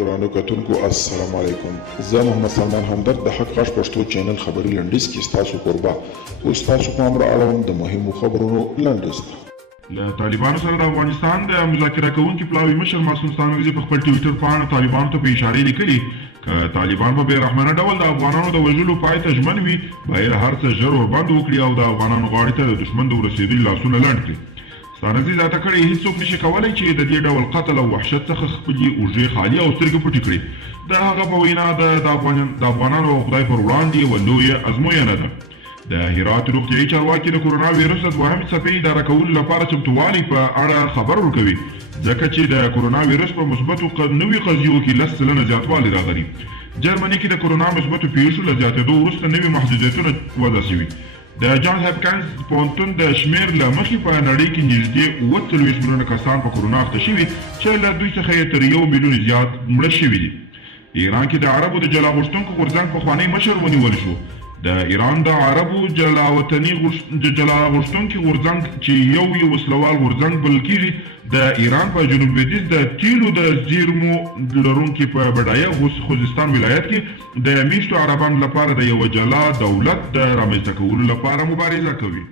ګرانو کتونکو السلام علیکم. زه محمد سلمان همدرد د حق غږ پښتو چینل خبري لنډیز کې ستاسو قربا اوس تاسو په امر اړوند د مهمو خبرونو لنډیز له طالبانو سره د افغانستان د مذاکره کوونکي پلاوي مشر معصوم ستانکزي په خپل ټویټر باندې طالبانو ته په اشاره لیکلي که طالبان په بېرحمانه ډول د افغانانو د وژلو پای ته ژمن وي باید هر څه ژر ورباندې وکړي او د افغانانو غاړې ته د دښمن د ورسېدلو لاسونه لنډ کړي. ستانکزي زیاته کړې هیڅوک نشي کولی چې د دې ډول قتل او وحشت څخه خپلې اوږې خالي او سترګې پټې کړي. د هغه په وینا د افغانانو او خدای پر وړاندې یوه لویه ازموینه ده. د هرات روغتیایي چارواکي د کرونا ویروس د دوهم څپې اداره کولو لپاره چمتووالي په اړه خبر ورکوي ځکه چې د کرونا ویروس په مثبتو نوي قضیو کې 10 سلنه زیاتوالی راغلی. جرمني کې د کرونا مثبتو پیښو له زیاتېدو وروسته نوي محدودیتونه وضع شوي. د جانز هاپکینز پوهنتون د شمېر له مخې په نړۍ کې نږدې 47 میلیونه کسان په کرونا اخته شوي چې له دوی څخه یې تر 1 میلیون زیات مړه شوي دي. ایران کې د عربو د جلا غوښتونکو غورځنګ پخوانی مشر ونیول شو. د ایران د عربو جلا غوښتونکي غورځنګ چې یو وسلوال غورځنګ بلل کېږي د ایران په جنوب لویدیځ د تیلو د زیرمو لرونکي په بډایه خوزستان ولایت کې د میشتو عربانو لپاره د یو جلا دولت د رامنځته کولو لپاره مبارزه کوي.